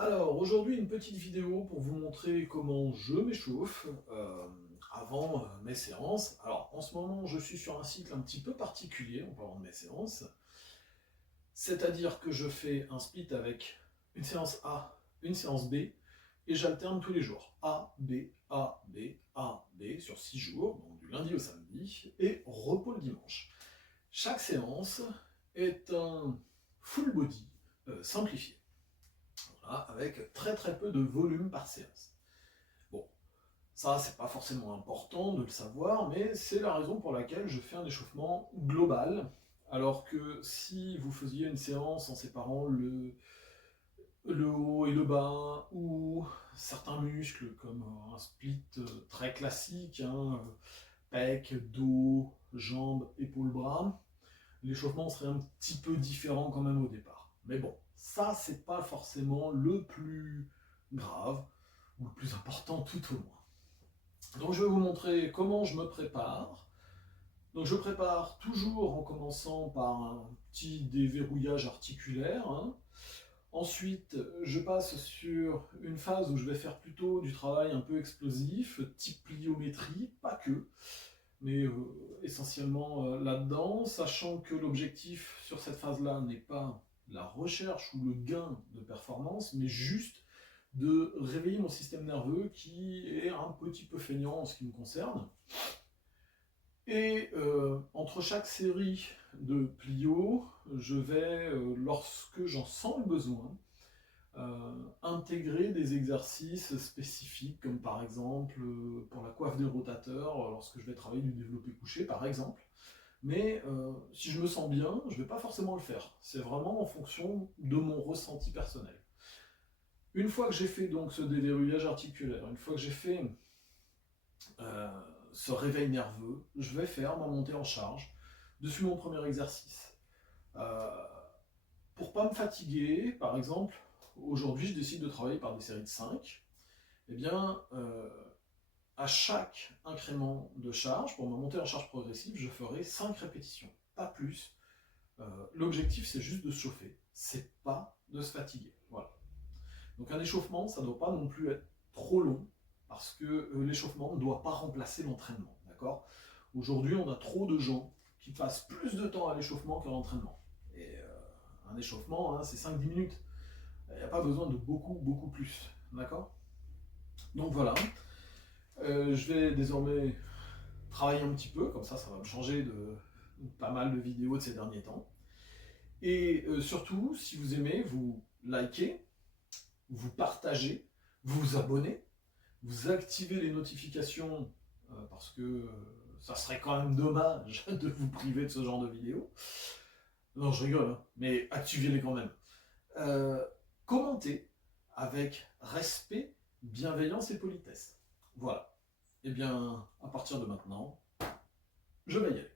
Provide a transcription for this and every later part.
Alors, aujourd'hui, une petite vidéo pour vous montrer comment je m'échauffe avant mes séances. Alors, en ce moment, je suis sur un cycle un petit peu particulier en parlant de mes séances. C'est-à-dire que je fais un split avec une séance A, une séance B, et j'alterne tous les jours. A, B, A, B, A, B, sur 6 jours, donc du lundi au samedi, et repos le dimanche. Chaque séance est un full body simplifié. Voilà, avec très très peu de volume par séance. Bon, ça c'est pas forcément important de le savoir, mais c'est la raison pour laquelle je fais un échauffement global, alors que si vous faisiez une séance en séparant le haut et le bas, ou certains muscles comme un split très classique, hein, pec, dos, jambes, épaules, bras, l'échauffement serait un petit peu différent quand même au départ. Mais bon, ça c'est pas forcément le plus grave, ou le plus important tout au moins. Donc je vais vous montrer comment je me prépare. Donc je prépare toujours en commençant par un petit déverrouillage articulaire, hein. Ensuite, je passe sur une phase où je vais faire plutôt du travail un peu explosif, type pliométrie, pas que, mais essentiellement là-dedans, sachant que l'objectif sur cette phase-là n'est pas la recherche ou le gain de performance, mais juste de réveiller mon système nerveux qui est un petit peu feignant en ce qui me concerne. Et entre chaque série de plios, je vais, lorsque j'en sens le besoin, intégrer des exercices spécifiques, comme par exemple pour la coiffe des rotateurs, lorsque je vais travailler du développé couché, par exemple. Mais si je me sens bien, je ne vais pas forcément le faire. C'est vraiment en fonction de mon ressenti personnel. Une fois que j'ai fait donc ce déverrouillage articulaire, une fois que j'ai fait euh, ce réveil nerveux, je vais faire ma montée en charge dessus mon premier exercice. Euh, pour pas me fatiguer, par exemple, aujourd'hui je décide de travailler par des séries de 5. Eh bien, à chaque incrément de charge, pour ma montée en charge progressive, je ferai 5 répétitions, pas plus. L'objectif, c'est juste de se chauffer, c'est pas de se fatiguer. Voilà. Donc un échauffement, ça ne doit pas non plus être trop long, parce que l'échauffement ne doit pas remplacer l'entraînement. D'accord. Aujourd'hui, on a trop de gens qui passent plus de temps à l'échauffement qu'à l'entraînement. Et un échauffement, hein, c'est 5-10 minutes. Il n'y a pas besoin de beaucoup plus. D'accord. Donc voilà. Je vais désormais travailler un petit peu, comme ça va me changer de pas mal de vidéos de ces derniers temps. Et surtout, si vous aimez, vous likez, vous partagez, vous vous abonnez, vous activez les notifications, parce que ça serait quand même dommage de vous priver de ce genre de vidéos. Non, je rigole, hein, mais activez-les quand même. Euh, Commentez avec respect, bienveillance et politesse. Voilà. Et bien, à partir de maintenant, je vais y aller.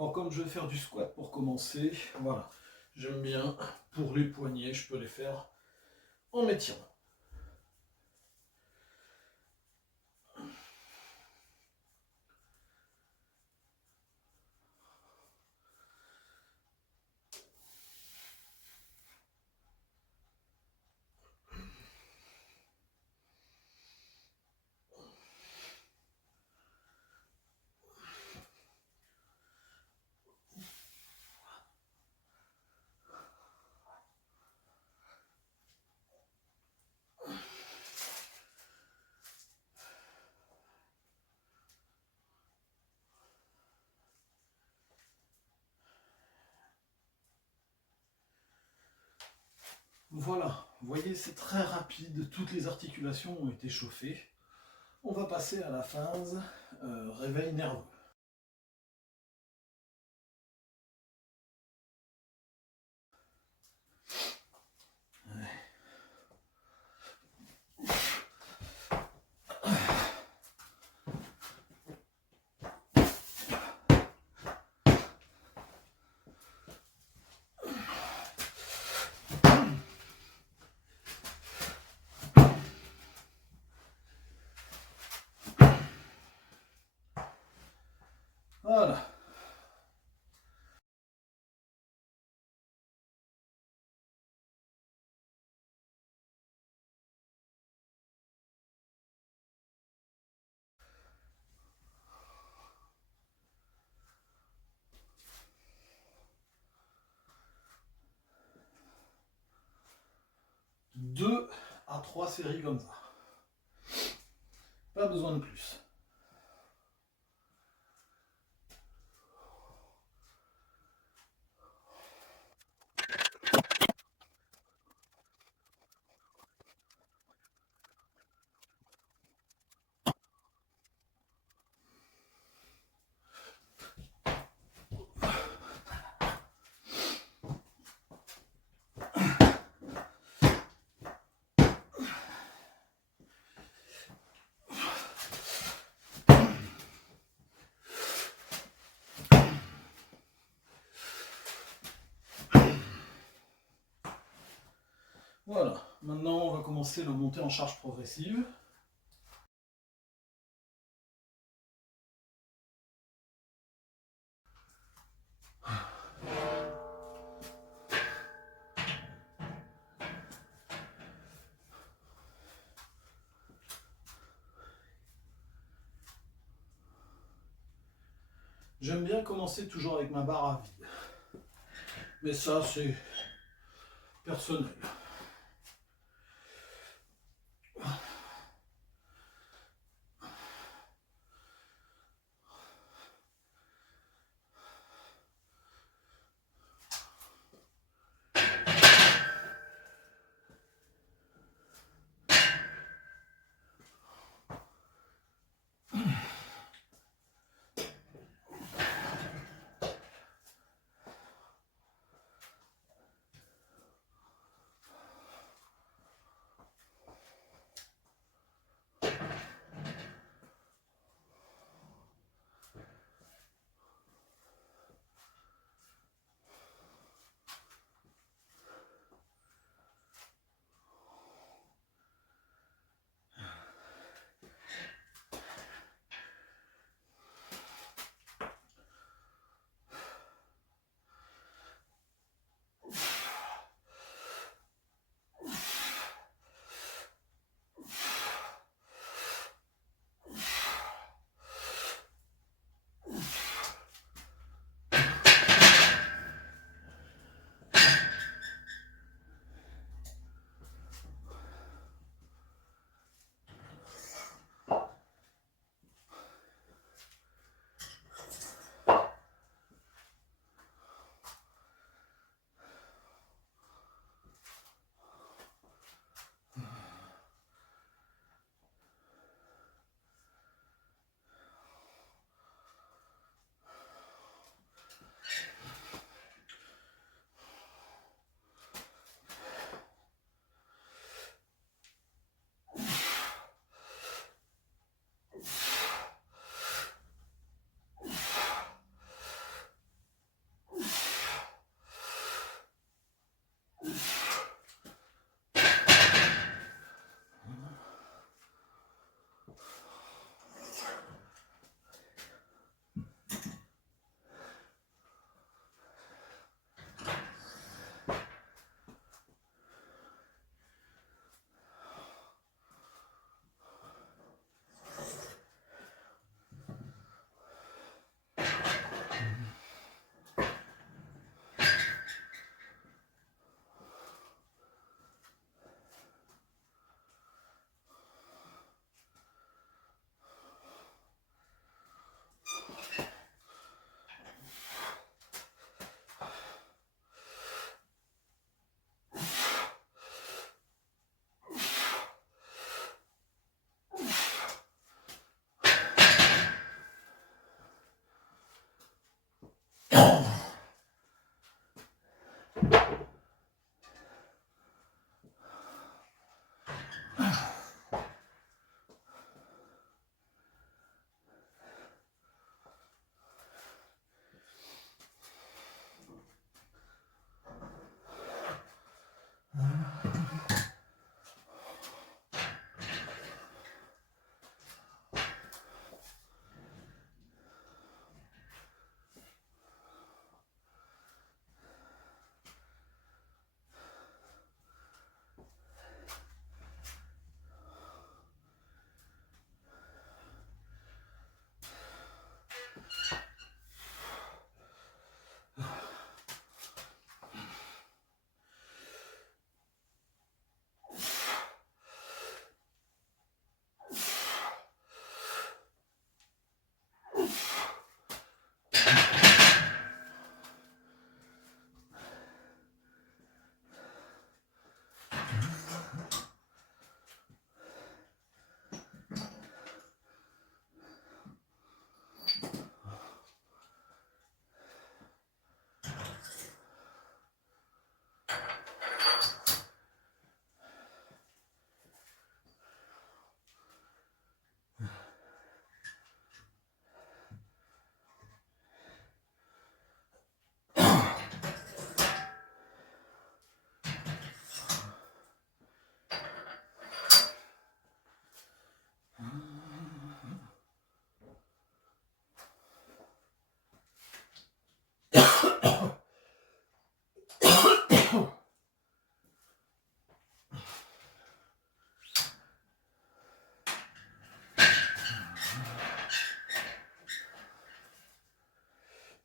Alors comme je vais faire du squat pour commencer, voilà, j'aime bien, pour les poignets, je peux les faire en m'étirant. Voilà, vous voyez, c'est très rapide, toutes les articulations ont été chauffées. On va passer à la phase réveil nerveux. Voilà. Deux à 3 séries comme ça. Pas besoin de plus. Voilà, maintenant on va commencer la montée en charge progressive. J'aime bien commencer toujours avec ma barre à vide. Mais ça, c'est personnel.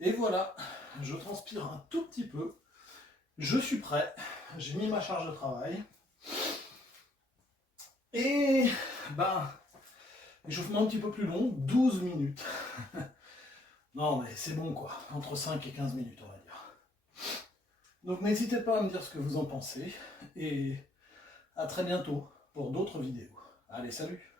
Et voilà, je transpire un tout petit peu. Je suis prêt. J'ai mis ma charge de travail. Et ben, échauffement un petit peu plus long, 12 minutes. Non mais c'est bon quoi, entre 5 et 15 minutes on va dire. Donc n'hésitez pas à me dire ce que vous en pensez. Et à très bientôt pour d'autres vidéos. Allez, salut!